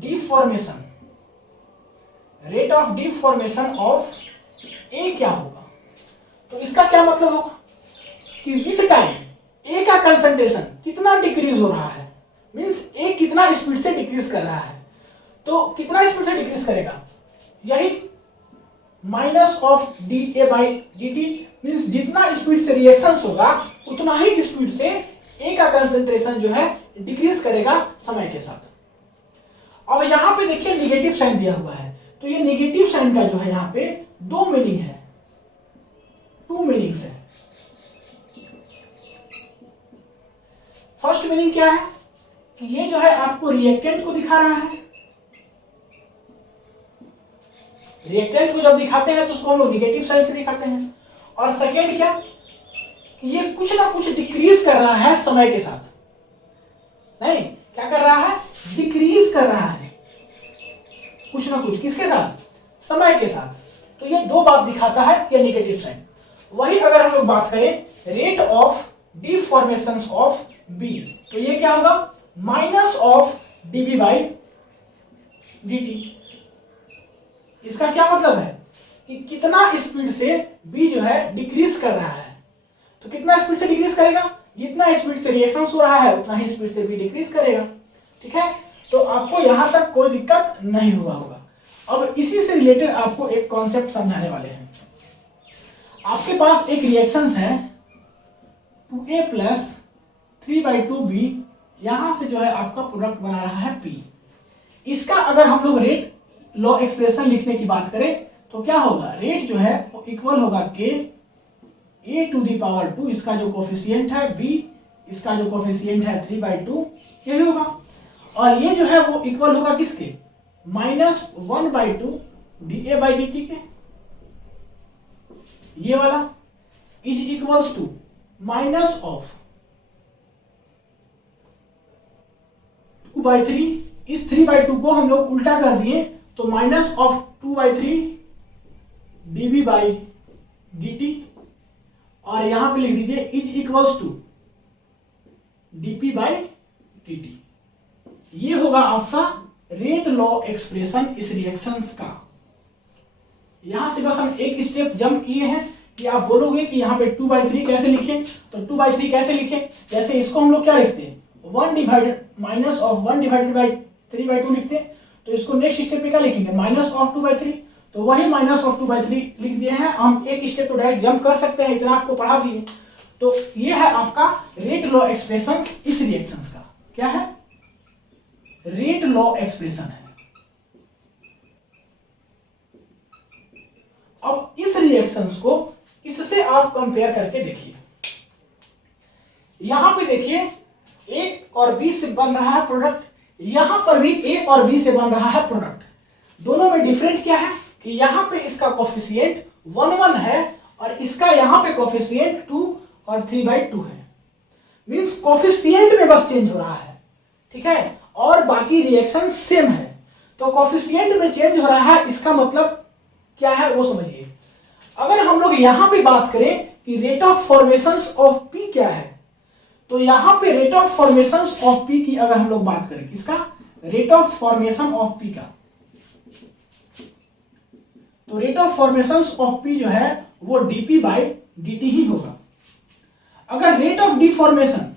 deformation, rate of deformation of A क्या होगा, तो इसका क्या मतलब होगा कि विथ टाइम ए का कंसंट्रेशन कितना डिक्रीज हो रहा है, मींस ए कितना स्पीड से डिक्रीज कर रहा है। तो कितना स्पीड से डिक्रीज करेगा, यही minus of dA by dt, means जितना स्पीड से रिएक्शंस होगा उतना ही स्पीड से ए का कंसंट्रेशन जो है डिक्रीज करेगा समय के साथ। अब यहाँ पे देखिए निगेटिव साइन दिया हुआ है, तो ये निगेटिव साइन का जो है यहाँ पे दो मीनिंग है, टू मीनिंग्स है। मीनिंग क्या है कि ये जो है आपको रिएक्टेंट को दिखा रहा है। रिएक्टेंट को जब दिखाते हैं तो उसको हम लोग निगेटिव साइड से दिखाते हैं। और सेकेंड क्या कि ये कुछ ना कुछ डिक्रीज कर रहा है समय के साथ। नहीं, क्या कर रहा है? डिक्रीज कर रहा है कुछ ना कुछ, किसके साथ? समय के साथ। तो ये दो बात दिखाता है, ये निगेटिव साइन। वही अगर हम लोग बात करें rate of deformation of B, तो ये क्या होगा? Minus of D B by D. इसका क्या मतलब है कि कितना स्पीड से बी जो है डिक्रीज कर रहा है। तो कितना स्पीड से डिक्रीज करेगा? जितना स्पीड से रिएक्शन हो रहा है उतना ही स्पीड से बी डिक्रीज करेगा। ठीक है, तो आपको यहां तक कोई दिक्कत नहीं हुआ होगा। अब इसी से रिलेटेड आपको एक कॉन्सेप्ट समझाने वाले हैं। आपके पास एक रिएक्शन है 2a प्लस 3/2b, यहां से जो है आपका प्रोडक्ट बना रहा है p। इसका अगर हम लोग रेट लॉ एक्सप्रेशन लिखने की बात करें तो क्या होगा? रेट जो है वो इक्वल होगा k a⁻², इसका जो कोफिशिएंट है b, इसका जो कोफिशिएंट है 3/2, यही होगा। और ये जो है वो इक्वल होगा किसके? -1/2 dA/dt के। ये वाला is equals to minus of 2/3, इस 3/2 को हम लोग उल्टा कर दिए तो माइनस ऑफ 2/3 dB/dt, और यहां पे लिख दीजिए इज इक्वल्स टू dP/dt। ये होगा आपका रेट लॉ एक्सप्रेशन इस रिएक्शंस का। यहां से बस हम एक स्टेप जंप किए हैं कि आप बोलोगे कि यहाँ पे 2/3 कैसे लिखें, तो 2/3 कैसे लिखें? जैसे इसको हम लोग क्या लिखते हैं? 1 divided minus of 1 divided by 3/2 लिखते हैं। तो इसको नेक्स्ट स्टेप पे क्या लिखेंगे? Minus of 2/3। तो वही माइनस ऑफ 2/3 लिख दिए हैं। हम एक स्टेप तो डायरेक्ट जंप कर सकते हैं, इतना आपको पढ़ा दिए। तो ये है आपका रेट लॉ एक्सप्रेशन इस रिएक्शन का। क्या है? रेट लॉ एक्सप्रेशन है। अब इस रिएक्शंस को इससे आप कंपेयर करके देखिए। यहां पे देखिए A और B से बन रहा है प्रोडक्ट, यहां पर भी A और B से बन रहा है प्रोडक्ट। दोनों में डिफरेंट क्या है कि यहां पे इसका कोफिशिएंट 1 है और इसका यहां पे कोफिशिएंट 2 और 3/2 है। मींस कोफिशिएंट में बस चेंज हो रहा है। ठीक है, और बाकी रिएक्शन सेम है। तो कोफिशिएंट में चेंज हो रहा है, इसका मतलब क्या है वो समझिए। अगर हम लोग यहां पे बात करें कि rate of formations of P क्या है, तो यहां पे rate of formations of P की अगर हम लोग बात करें, किसका? Rate of formation of P का, तो rate of formations of P जो है वो dP/dt ही होगा। अगर रेट ऑफ डिफॉर्मेशन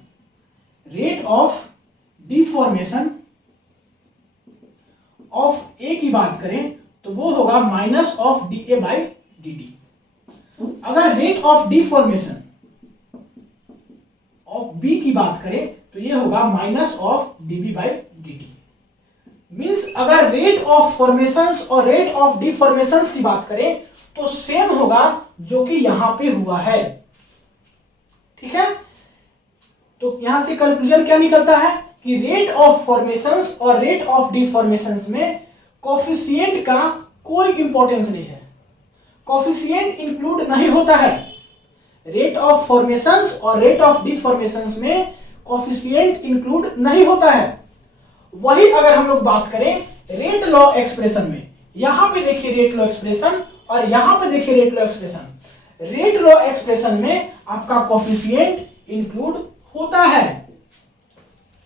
ऑफ ए की बात करें तो वो होगा माइनस ऑफ dA/dt। अगर rate of deformation of B की बात करें तो ये होगा माइनस ऑफ dB/dt। मींस अगर रेट ऑफ फॉर्मेशंस और रेट ऑफ डिफॉर्मेशंस की बात करें तो सेम होगा जो कि यहां पे हुआ है। ठीक है, तो यहां से कंक्लूजन क्या निकलता है कि रेट ऑफ फॉर्मेशंस और रेट ऑफ डिफॉर्मेशंस में कोफिशिएंट का कोई इंपॉर्टेंस नहीं है। कोफिशिएंट इंक्लूड नहीं होता है। रेट ऑफ फॉर्मेशंस और रेट ऑफ डिफॉर्मेशंस में कोफिशिएंट इंक्लूड नहीं होता है। वही अगर हम लोग बात करें रेट लॉ एक्सप्रेशन में, यहां पे देखिए रेट लॉ एक्सप्रेशन और यहां पे देखिए rate law expression. Rate law expression में आपका कोफिशिएंट इंक्लूड होता है।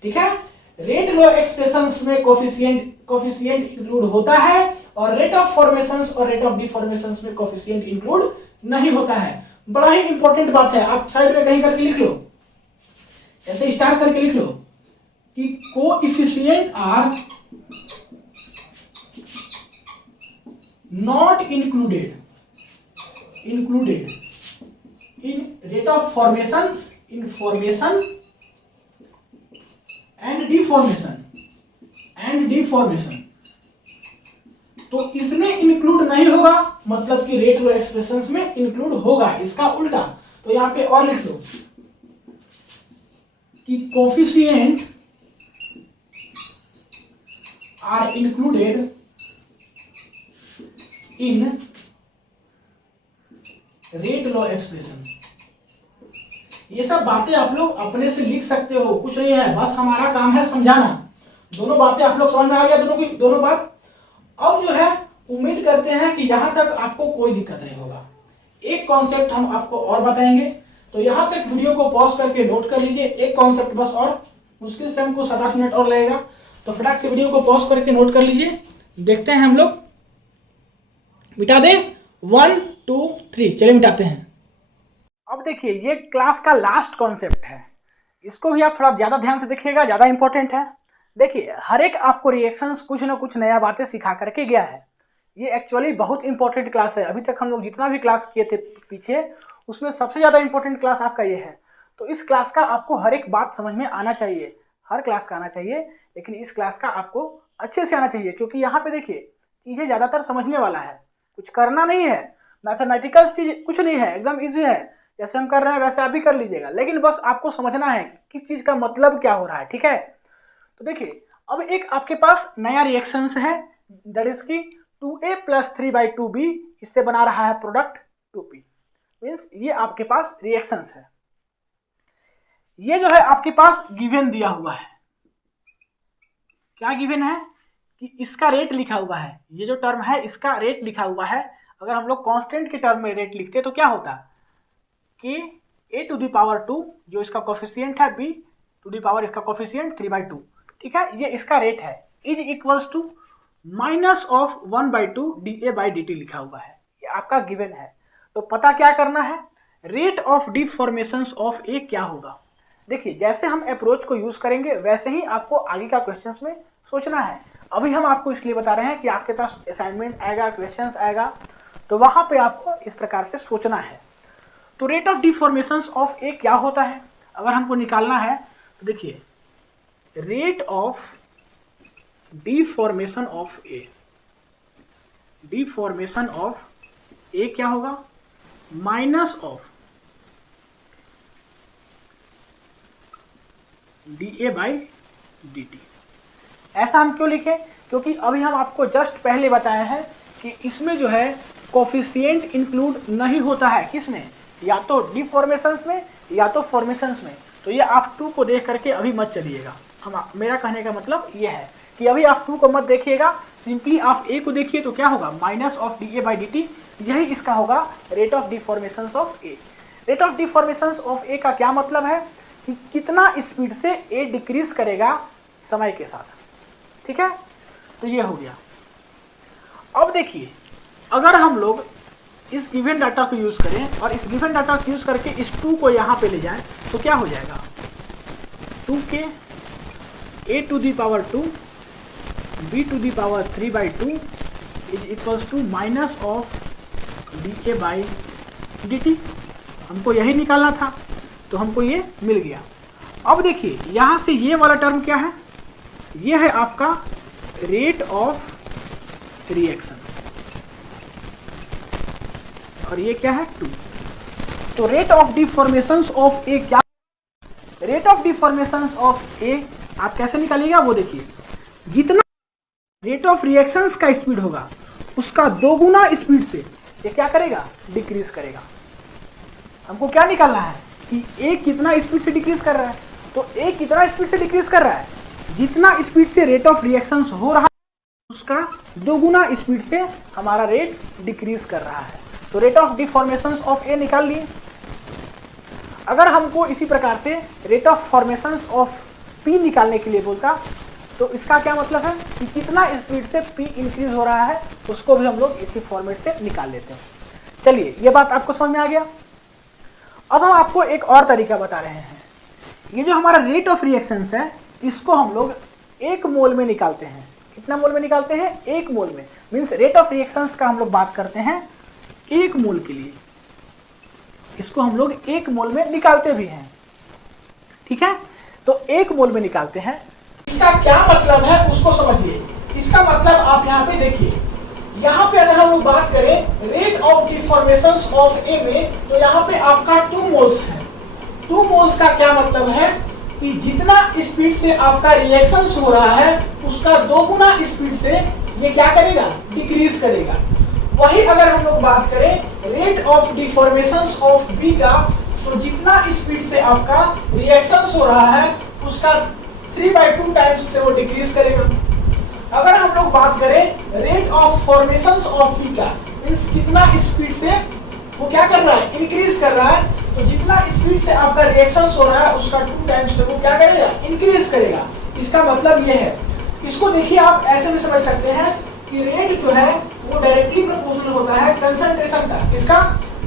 ठीक है, रेट लॉ एक्सप्रेशंस में कोफिशिएंट इंक्लूड होता है और रेट ऑफ फॉर्मेशंस और रेट ऑफ डिफॉर्मेशंस में कोफिशिएंट इंक्लूड नहीं होता है। बड़ा ही इंपॉर्टेंट बात है, आप साइड में कहीं करके लिख लो, ऐसे स्टार्ट करके लिख लो कि coefficient are not included in rate of formations, formation and deformation. तो इसमें इंक्लूड नहीं होगा, मतलब कि रेट लॉ एक्सप्रेशंस में इंक्लूड होगा, इसका उल्टा। तो यहां पे और लिख लो कि coefficient are included in rate law expression. ये सब बातें आप लोग अपने से लिख सकते हो, कुछ नहीं है, बस हमारा काम है समझाना। दोनों बातें आप लोग समझ में आ गया, दोनों बात। अब जो है उम्मीद करते हैं कि यहां तक आपको कोई दिक्कत नहीं होगा। एक कॉन्सेप्ट हम आपको और बताएंगे, तो यहां तक वीडियो को पॉज करके नोट कर लीजिए। एक कॉन्सेप्ट बस और, मुश्किल से हमको 7-8 मिनट और लगेगा, तो फटाक से वीडियो को पॉज करके नोट कर लीजिए। देखते हैं हम लोग, मिटा दें 1 2 3, चलिए मिटाते हैं। अब देखिए ये क्लास का लास्ट कॉन्सेप्ट है, इसको भी आप थोड़ा ज्यादा ध्यान से देखिएगा, ज्यादा इंपॉर्टेंट है। देखिए हर एक आपको रिएक्शंस कुछ ना कुछ नया बातें सिखा करके गया है। ये एक्चुअली बहुत इंपॉर्टेंट क्लास है। अभी तक हम लोग जितना भी क्लास किए थे पीछे, उसमें सबसे ज़्यादा इंपॉर्टेंट क्लास आपका ये है। तो इस क्लास का आपको हर एक बात समझ में आना चाहिए, हर क्लास का आना चाहिए, लेकिन इस क्लास का आपको अच्छे से आना चाहिए, क्योंकि यहाँ पे देखिए चीज़ें ज़्यादातर समझने वाला है, कुछ करना नहीं है, मैथमेटिकल चीज कुछ नहीं है, एकदम ईजी है। जैसे हम कर रहे हैं वैसे आप भी कर लीजिएगा, लेकिन बस आपको समझना है कि किस चीज़ का मतलब क्या हो रहा है, ठीक है। तो देखिए अब एक आपके पास नया रिएक्शंस है, दैट इज की 2a + 3/2b, इससे बना रहा है प्रोडक्ट 2p। मीन्स ये आपके पास रिएक्शंस है। ये जो है आपके पास गिवन दिया हुआ है। क्या गिवन है कि इसका रेट लिखा हुआ है, ये जो टर्म है इसका रेट लिखा हुआ है। अगर हम लोग कांस्टेंट के टर्म में रेट लिखते तो क्या होता कि a⁻2 जो इसका कोफिशिएंट है, b⁻ इसका कोफिशिएंट 3/2, ठीक है, ये इसका रेट है, इज इक्वल्स टू -1/2 dA/dt लिखा हुआ है। ये आपका गिवन है। तो पता क्या करना है, rate of deformations of A क्या होगा। देखिए जैसे हम अप्रोच को यूज करेंगे वैसे ही आपको आगे का क्वेश्चंस में सोचना है। अभी हम आपको इसलिए बता रहे हैं कि आपके पास असाइनमेंट आएगा, क्वेश्चंस आएगा, तो वहां पे आपको इस प्रकार से सोचना है। तो rate of deformations of A क्या होता है, अगर हमको निकालना है तो देखिए rate of deformation of A, deformation of A क्या होगा, माइनस ऑफ dA/dt। ऐसा हम क्यों लिखे, क्योंकि अभी हम आपको जस्ट पहले बताए हैं कि इसमें जो है कोफिशिएंट इंक्लूड नहीं होता है, किसमें, या तो डिफॉर्मेशंस में या तो फॉर्मेशंस में। तो ये आप 2 को देख करके अभी मत चलिएगा। मेरा कहने का मतलब ये है कि अभी आप 2 को मत देखिएगा, सिंपली आप ए को देखिए तो क्या होगा, माइनस ऑफ dA/dt, यही इसका होगा rate of deformations of A. Rate of deformations of A का क्या मतलब है कि कितना स्पीड से ए डिक्रीज करेगा समय के साथ, ठीक है। तो ये हो गया। अब देखिए अगर हम लोग इस गिवन डाटा को यूज करें और इस गिवन डाटा को यूज करके इस 2 को यहाँ पे ले जाएं तो क्या हो जाएगा, 2k a⁻2 b⁻3/2 is equals to minus of dA/dt। हमको यही निकालना था, तो हमको ये मिल गया। अब देखिए यहाँ से ये वाला टर्म क्या है, ये है आपका रेट ऑफ रिएक्शन, और ये क्या है 2। तो rate of deformations of A क्या, रेट ऑफ डिफॉर्मेशंस ऑफ ए आप कैसे निकालिएगा, वो देखिए जितना रेट ऑफ रिएक्शंस का स्पीड होगा उसका 2 गुना स्पीड से ये क्या करेगा, डिक्रीज करेगा। हमको क्या निकालना है कि ए कितना स्पीड से डिक्रीज कर रहा है, तो ए कितना स्पीड से डिक्रीज कर रहा है, जितना स्पीड से रेट ऑफ रिएक्शंस हो रहा है उसका 2 गुना स्पीड से हमारा रेट डिक्रीज कर रहा है। तो रेट ऑफ डिफॉर्मेशंस ऑफ ए निकाल लिए। अगर हमको इसी प्रकार से rate of formations of P निकालने के लिए बोलता तो इसका क्या मतलब है कि कितना स्पीड से पी इंक्रीज हो रहा है, उसको भी हम लोग इसी फॉर्मेट से निकाल लेते हैं। चलिए ये बात आपको समझ में आ गया। अब हम आपको एक और तरीका बता रहे हैं। ये जो हमारा रेट ऑफ रिएक्शंस है इसको हम लोग 1 मोल में निकालते हैं। कितना मोल में निकालते हैं, 1 मोल में। मीन्स रेट ऑफ रिएक्शंस का हम लोग बात करते हैं 1 मोल के लिए, इसको हम लोग 1 मोल में निकालते भी हैं, ठीक है। तो 1 मोल में निकालते हैं, इसका क्या मतलब है उसको समझिए। इसका मतलब आप यहाँ पे देखिए, यहाँ पे अगर हम लोग बात करें रेट ऑफ डिफॉर्मेशंस ऑफ ए में, तो यहाँ पे आपका 2 मोल्स है। 2 मोल्स का क्या मतलब है कि जितना स्पीड से आपका रिएक्शन हो रहा है उसका 2 गुना स्पीड से ये क्या करेगा, डिक्रीज करेगा। वही अगर हम लोग बात करें rate of deformation of B का, तो जितना स्पीड से आपका रिएक्शन हो रहा है उसका 3/2 टाइम्स से वो डिक्रीज करेगा। अगर हम लोग बात करें rate of formation of B का, मींस कितना स्पीड से वो क्या कर रहा है, इंक्रीज कर रहा है, तो जितना स्पीड से आपका रिएक्शन हो रहा है उसका 2 टाइम्स से वो क्या करेगा, इंक्रीज करेगा। इसका मतलब ये है, इसको देखिए आप ऐसे भी समझ सकते हैं कि रेट जो है वो डायरेक्टली प्रोपोर्शनल होता है कंसंट्रेशन का। इसका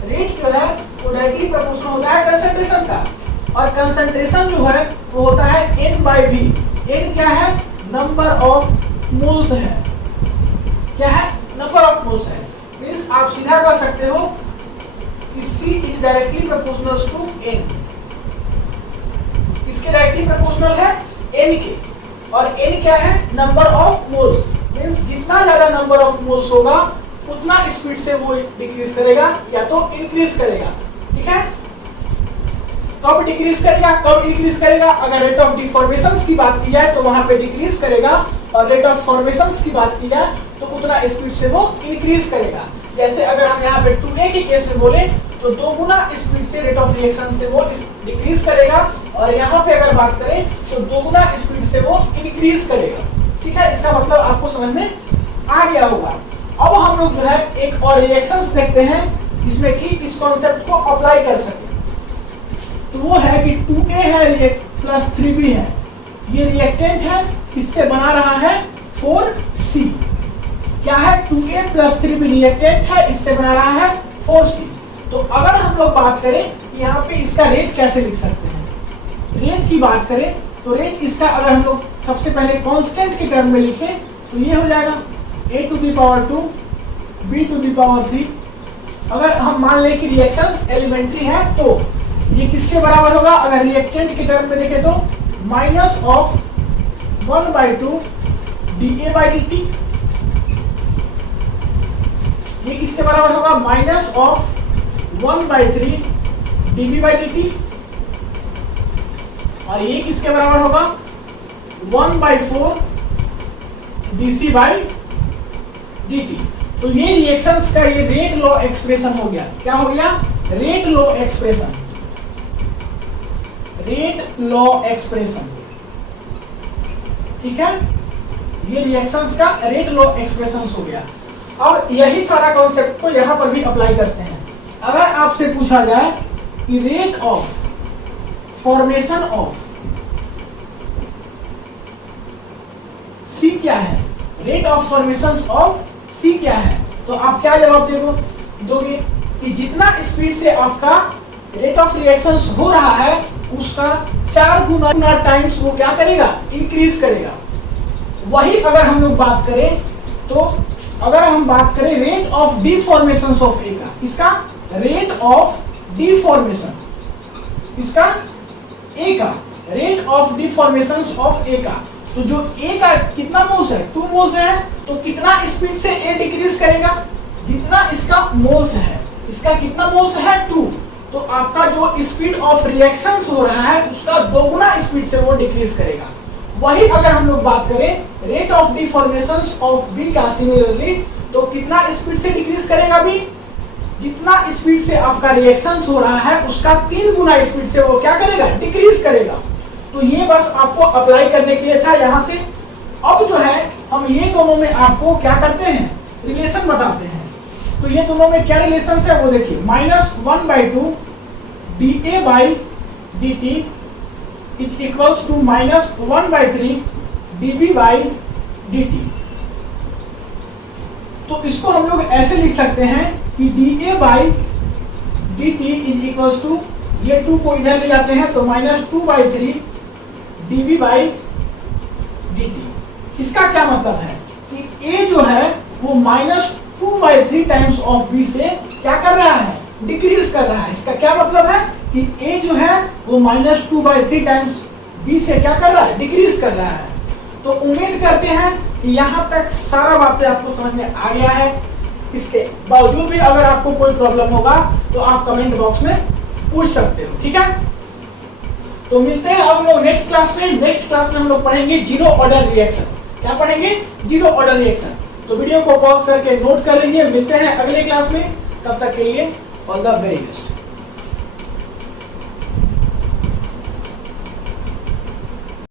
रेट जो है वो डायरेक्टली प्रोपोर्शनल होता है कंसंट्रेशन का, और कंसंट्रेशन जो है वो होता है N/V। N क्या है, नंबर ऑफ मोल्स है। क्या है, नंबर ऑफ मोल्स है। मींस आप सीधा कर सकते हो कि C is directly proportional to N। इसके डायरेक्टली प्रोपोर्शनल है N के, और N क्या है, नंबर ऑफ मोल्स। मींस जितना ज्यादा नंबर ऑफ मोल्स होगा उतना स्पीड से वो डिक्रीज करेगा या तो इंक्रीज करेगा। ठीक है, कब डिक्रीज करेगा, कब इंक्रीज करेगा? अगर रेट ऑफ डिफॉर्मेशंस की बात की जाए तो वहां पे डिक्रीज करेगा, और रेट ऑफ फॉर्मेशंस की बात की जाए तो उतना स्पीड से वो इंक्रीज करेगा। जैसे अगर हम यहाँ पे 2A के केस में बोले तो 2 गुना स्पीड से रेट ऑफ रिएक्शन से वो डिक्रीज करेगा, और यहाँ पे अगर बात करें तो 2 गुना स्पीड से वो इंक्रीज करेगा। ठीक है, इसका मतलब आपको समझ में आ गया होगा। अब हम लोग जो है एक और रिएक्शंस देखते हैं जिसमें कि इस कॉन्सेप्ट को अप्लाई कर सके। तो वो है कि 2A है प्लस 3B है, ये रिएक्टेंट है, इससे बना रहा है 4C। क्या है, 2A प्लस 3B रिएक्टेंट है, इससे बना रहा है 4C। तो अगर हम लोग बात करें यहाँ पे इसका रेट कैसे लिख सकते हैं, रेट की बात करें तो रेट इसका अगर हम लोग सबसे पहले कांस्टेंट के टर्म में लिखें तो ये हो जाएगा A⁻², B⁻3। अगर हम मान लें कि रिएक्शंस एलिमेंट्री है तो ये किसके बराबर होगा, अगर रिएक्टेंट के टर्म में देखें तो माइनस ऑफ 1/2 dA/dt। ये किसके बराबर होगा, माइनस ऑफ 1/3 dB/dt। और ये किसके बराबर होगा, 1/4 dC/dt। तो ये रिएक्शंस का ये रेट लॉ एक्सप्रेशन हो गया। क्या हो गया, rate law expression, rate law expression. ठीक है, ये रिएक्शंस का रेट लॉ एक्सप्रेशन हो गया। और यही सारा कॉन्सेप्ट को यहां पर भी अप्लाई करते हैं। अगर आपसे पूछा जाए कि रेट ऑफ फॉर्मेशन ऑफ सी क्या है, रेट ऑफ फॉर्मेशन ऑफ सी क्या है, तो आप क्या जवाब दोगे कि जितना स्पीड से आपका रेट ऑफ रिएक्शन हो रहा है उसका 4 गुना टाइम्स वो क्या करेगा, इंक्रीज करेगा। वही अगर हम लोग बात करें तो अगर हम बात करें rate of deformation of A का, इसका रेट ऑफ डिफॉर्मेशन, इसका ए का rate of deformation of A का, तो जो ए का कितना मोल्स है, 2 मोल्स है, तो कितना स्पीड से ए डिक्रीज करेगा, जितना इसका मोल्स है, इसका कितना मोल्स है 2, तो आपका जो स्पीड ऑफ रिएक्शंस हो रहा है उसका 2 गुना स्पीड से वो डिक्रीज करेगा। वही अगर हम लोग बात करें rate of deformation of B का सिमिलरली, तो कितना स्पीड से डिक्रीज करेगा बी, जितना स्पीड से आपका रिएक्शंस हो रहा है उसका 3 गुना स्पीड से वो क्या करेगा, डिक्रीज करेगा। तो ये बस आपको अप्लाई करने के लिए था यहां से। अब जो है हम ये दोनों में आपको क्या करते हैं, रिलेशन बताते हैं। तो ये दोनों में क्या रिलेशन है वो देखिए, -1/2 dA/dt is equals to -1/3 dB/dt। तो इसको हम लोग ऐसे लिख सकते हैं कि dA/dt इज इक्वल्स टू, ये 2 को इधर ले जाते हैं तो -2/3 dB/dt। इसका क्या मतलब है कि A जो है वो -2/3 टाइम्स ऑफ B से क्या कर रहा है, डिक्रीज कर रहा है। इसका क्या मतलब है कि A जो है वो -2/3 टाइम्स B से क्या कर रहा है, डिक्रीज कर रहा है। तो उम्मीद करते हैं कि यहाँ तक सारा बातें आपको समझ में आ गया है। इसके बावजूद भी अगर आपको कोई प्रॉब्लम होगा तो आप कमेंट बॉक्स में पूछ सकते हो, ठीक है। तो मिलते हैं अब हम लोग नेक्स्ट क्लास में। नेक्स्ट क्लास में हम लोग पढ़ेंगे जीरो ऑर्डर रिएक्शन। क्या पढ़ेंगे? Zero order reaction. तो वीडियो को पॉज करके नोट कर लीजिए। मिलते हैं अगले क्लास में, तब तक के लिए ऑल द वेरी बेस्ट।